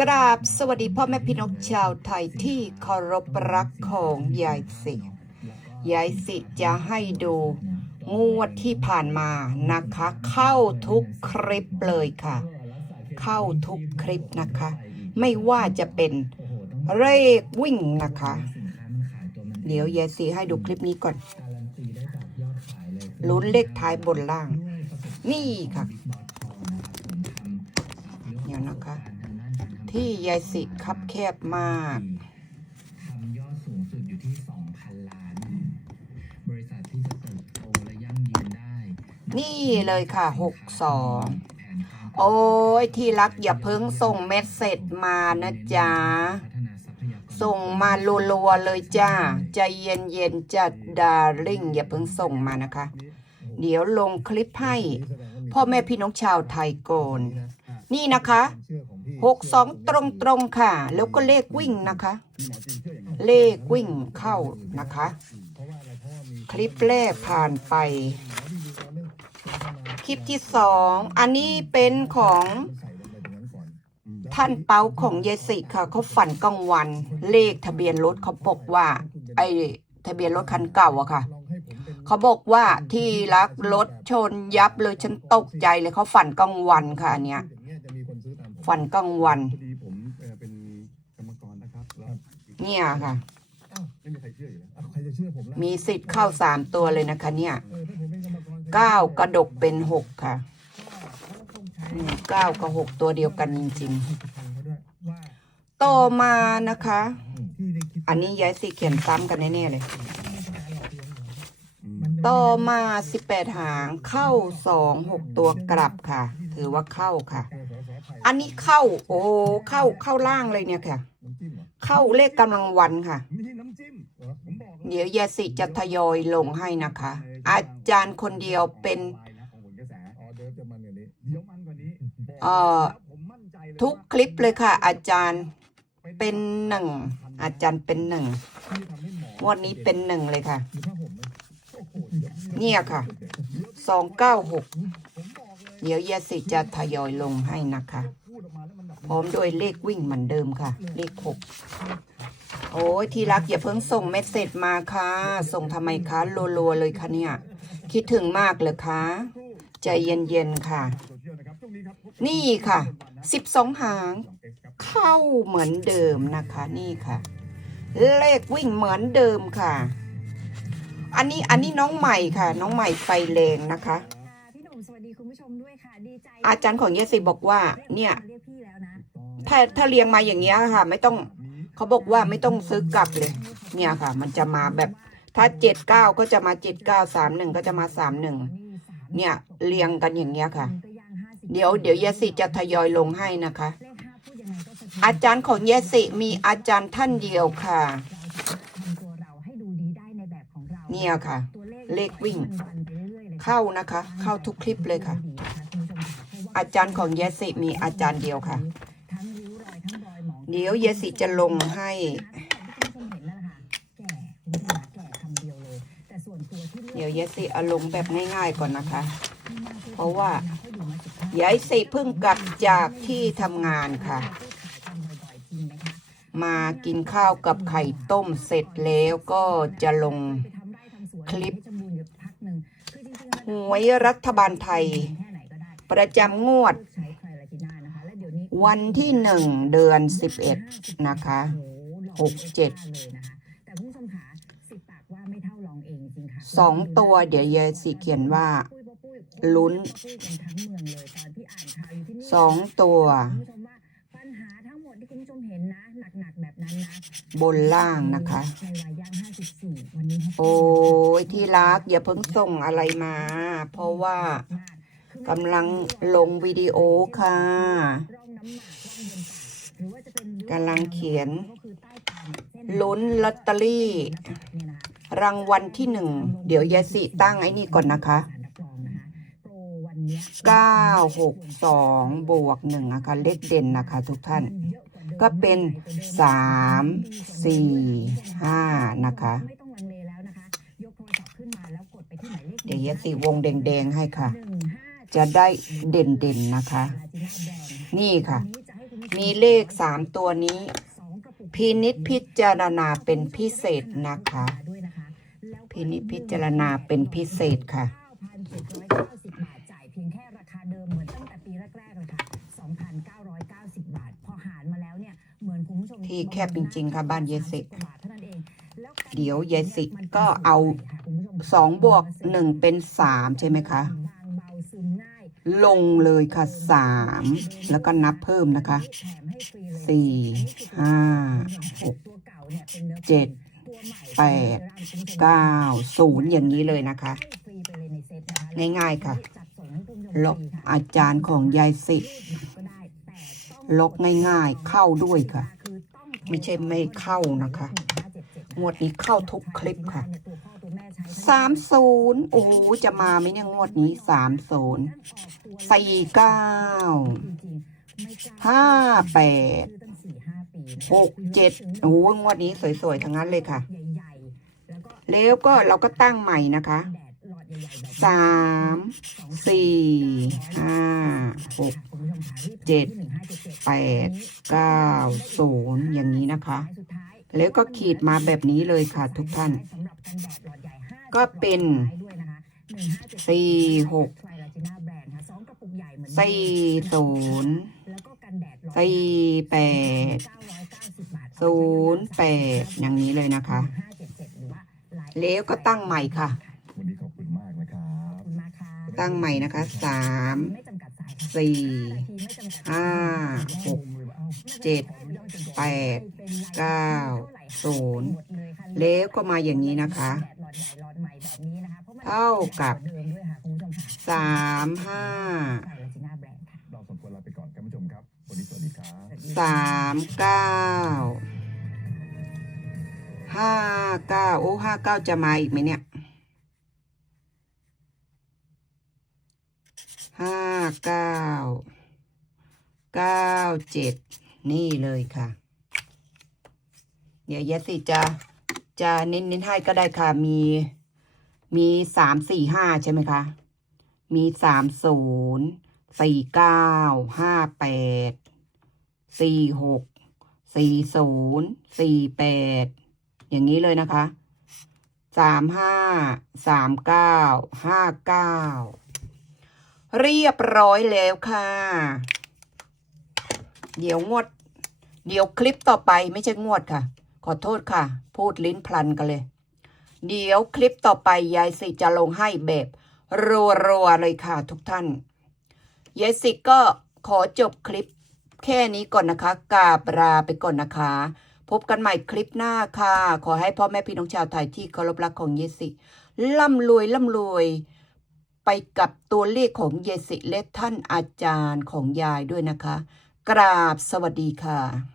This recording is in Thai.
กราบสวัสดีพ่อแม่พี่น้องชาวไทยที่เคารพรักของยายสิยายสิจะให้ดูงวดที่ผ่านมานะคะ เข้าทุกคลิปเลยค่ะ เข้าทุกคลิปนะคะ ไม่ว่าจะเป็นเลขวิ่งนะคะ เดี๋ยวยายสิให้ดูคลิปนี้ก่อนลุ้นเลขท้ายบนล่าง นี่ค่ะ ที่ยายสิคับแคบมาก ทำยอดสูงสุดอยู่ที่ 2,000 ล้าน บริษัทที่จะเติบโตและยั่งยืนได้นี่เลยค่ะหกสองแผนการโอ้ยที่รักอย่าเพิ่งส่งเมสเซจมานะจ๊ะ พัฒนาทรัพยากรส่งมารัวๆเลยจ้าใจเย็นๆจัดดาริ่งอย่าเพิ่งส่งมานะคะ เดี๋ยวลงคลิปให้ พ่อแม่พี่น้องชาวไทยโกน นี่นะคะ หกสองตรงๆค่ะ แล้วก็เลขวิ่งนะคะ เลขวิ่งเข้านะคะ คลิปแรกผ่านไป คลิปที่สองอันนี้เป็นของท่านเปาของเยสิค่ะเขาฝันกลางวัน เลขทะเบียนรถเขาบอกว่า ไอ้ทะเบียนรถคันเก่าอะค่ะเขาบอกว่าที่รักรถชนยับเลยฉันตกใจเลยเขาฝันกลางวันค่ะอันเนี้ย ฝันกลางวัน พอดีผมเอ่อเป็นกรรมกรนะครับแล้วเนี่ยค่ะ อ้าวไม่มีใครเชื่ออยู่แล้วอ้าวใครจะเชื่อผมล่ะมีสิทธิ์เข้าสามตัวเลยนะคะ เนี่ยเออถ้าผมเป็นกรรมกรเก้ากระดกเป็นหกค่ะเขาต้องใช้อืมเก้ากับหกตัวเดียวกันจริงให้ทางเขาด้วยว่าๆต่อมานะคะ ที่ได้คิดอันนี้ย้ายสีเขียนซ้ำกันแน่ๆเลยมันต่อมาสิบแปดหางเข้าสองหกตัวกลับค่ะ ถือว่าเข้าค่ะสสไทย อันนี้เข้า โอ้เข้าเข้าล่างเลยเนี่ยค่ะน้ำจิ้มเหรอเข้าเลขกำลังวันค่ะไม่ใช่น้ำจิ้มเหรอผมบอกแล้วเดี๋ยวยาสิจะทยอยลงให้นะคะ อาจารย์คนเดียวเป็นของผลกระแสอ๋อเดี๋ยวจะมันกว่านี้เดี๋ยวมันกว่านี้เอ่อผมมั่นใจเลยทุกคลิปเลยค่ะ อาจารย์เป็นหนึ่งอาจารย์เป็นหนึ่งที่ทำให้หมองวดนี้เป็นหนึ่งเลยค่ะดูผ้าห่มไหมโอ้โหเดี๋ยวเนี่ยค่ะสองเก้าหกผมบอก เดี๋ยวยาสิจะทยอยลงให้นะคะ พร้อมด้วยเลขวิ่งเหมือนเดิมค่ะ เลขหกโอ้ยที่รักอย่าเพิ่งส่งเมสเซจมาค่ะ ส่งทำไมคะรัวๆเลยคะเนี่ย คิดถึงมากเลยคะใจเย็นๆค่ะ นี่ค่ะสิบสองหาง เข้าเหมือนเดิมนะคะนี่ค่ะ เลขวิ่งเหมือนเดิมค่ะ อันนี้อันนี้น้องใหม่ค่ะ น้องใหม่ไฟแรงนะคะ สวัสดีคุณผู้ชมด้วยค่ะดีใจอาจารย์ของเยสิบอกว่า เนี่ย เรียกพี่แล้วนะถ้าถ้าเรียงมาอย่างเงี้ยค่ะ ไม่ต้องเขาบอกว่าไม่ต้องซื้อกลับเลย เนี่ยค่ะ มันจะมาแบบถ้าเจ็ดเก้าก็จะมาเจ็ดเก้าสามหนึ่งก็จะมาสามหนึ่งเนี่ยเรียงกันอย่างเงี้ยค่ะ เดี๋ยวเดี๋ยวเยสิจะทยอยลงให้นะคะ เลขห้าพูดยังไงก็สะเทืนอาจารย์ของเยสิมีอาจารย์ท่านเดียวค่ะทำตัวเราให้ดูดีได้ในแบบของเราเนี่ยค่ะ ตัวเลขเลขวิ่ง มันไป เข้านะคะ เข้าทุกคลิปเลยค่ะ อาจารย์ของเยสิมีอาจารย์เดียวค่ะ เดี๋ยวเยสิจะลงให้เดี๋ยวยวเยสิเอาลงแบบง่ายๆก่อนนะคะ เพราะว่ายายายสิเพิ่งกลับจากที่ทำงานค่ะ มากินข้าวกับไข่ต้มเสร็จแล้วก็จะลงคลิป หวยรัฐบาลไทย ประจำงวด วันที่หนึ่งเดือนสิบเอ็ดนะคะหกเจ็ดสองตัวเดี๋ยวยายสีเขียนว่า ลุ้นสองตัว บบนั้นนะบนล่างนะคะในวัยย่าง54วันนี้แฮปปี้โอ้ยที่รักอย่าเพิ่งส่งอะไรมา เพราะว่ามากคือกำลังลงวิดีโอค่ะร่องน้ำหมากร่องบนปากหรือว่าจะเป็นกำลังเขียนก็คือใต้ตาเนี่ยเส้นลุ้นลอตเตอรี่เนี่ยนะคะรางวัลที่หนึ่ง เดี๋ยวยายสิตั้งไอ้นี่ก่อนนะคะสารรับรองนะคะโปรวันเนี้ยเก้าหกสองบวกหนึ่งนะคะ เลขเด่นนะคะทุกท่าน ก็เป็นสามสี่ห้านะคะไม่ต้องลังเลแล้วนะคะยกโทรศัพท์ขึ้นมาแล้วกดไปที่หมายเลขเดี๋ยวยายสิวงแดงๆให้ค่ะหนึ่งห้าจะได้เด่นๆนะคะลาจิน่าแบรนด์ค่ะนี่ค่ะวันนี้จะให้คุณมีเลขสามตัวนี้สองกระปุกพินิจพิจารณาเป็นพิเศษนะคะด้วยนะคะแล้วก็พินิจพิจารณาเป็นพิเศษค่ะ ที่แคบจริง ๆ ค่ะบ้านยายสิ30กว่าบาทเท่านั้นเองแล้วการเดี๋ยวยายสิมันป็นก็เอาส่วนใหญ่ค่ะคุณผู้ชมค่ะสองบวกหนึ่งเป็นสามใช่ไหมคะบางเบาซึมง่ายลงเลยค่ะสามแล้วก็นับเพิ่มนะคะแถมให้ฟรีเลยสี่ห้าหกตัวเก่าเนี่ยเป็นเนื้อเจ็ดตัวใหม่แปดเก้าศูนย์อย่างนี้เลยนะคะให้ฟรีไปเลยในเซ็ตนะคะง่ายๆค่ะจัดส่งให้คุณผู้ชมลบฟรีค่ะอาจารย์ของยายสิรูดบัตรก็ได้แต่ต้องลบง่ายๆเข้าด้วยค่ะคือต้องโทร ไม่ใช่ไม่เข้านะคะ1577งวดนี้เข้าทุกคลิปค่ะตัวพ่อตัวแม่ใช้สามศูนย์โอ้โหจะมาไหมเนี่ยงวดนี้สามศูนย์สี่เก้าห้าแปดหกเจ็ดโอ้โหงวดนี้สวยๆ ทั้งนั้นเลยค่ะ แล้วก็เราก็ตั้งใหม่นะคะสามสี่ห้าหกเจ็ด แปดเก้าศูนย์อย่างนี้นะคะ แล้วก็ขีดมาแบบนี้เลยค่ะทุกท่าน ก็เป็นสี่หกสี่ศูนย์สี่แปดศูนย์แปดอย่างนี้เลยนะคะ แล้วก็ตั้งใหม่ค่ะวันนี้ขอบคุณมากนะครับตั้งใหม่นะคะสาม สี่ห้าหกเจ็ดแปดเก้าศูนย์แล้วก็มาอย่างนี้นะคะ เท่ากับสามห้าสามครับวันนี้สวัสดีครับสามเก้าห้าเก้าโอ้ห้าเก้าจะมาอีกไหมเนี่ย ห้าเก้าเก้าเจ็ดนี่เลยค่ะ เดี๋ยวเยะสิจะจะเน้นๆให้ก็ได้ค่ะ มีมีสามสี่ห้าใช่ไหมคะ มีสามศูนย์สี่เก้าห้าแปดสี่หกสี่ศูนย์สี่แปดอย่างนี้เลยนะคะสามห้าสามเก้าห้าเก้า เรียบร้อยแล้วค่ะ เดี๋ยวงวด เดี๋ยวคลิปต่อไปไม่ใช่งวดค่ะ ขอโทษค่ะ พูดลิ้นพลันกันเลย เดี๋ยวคลิปต่อไปยายสิจะลงให้แบบรัวๆเลยค่ะทุกท่านยายสิก็ขอจบคลิปแค่นี้ก่อนนะคะ กราบลาไปก่อนนะคะ พบกันใหม่คลิปหน้าค่ะ ขอให้พ่อแม่พี่น้องชาวไทยที่เคารพรักของเยสิ ร่ำรวยร่ำรวย ไปกับตัวเลขของเยสิและท่านอาจารย์ของยายด้วยนะคะ กราบสวัสดีค่ะ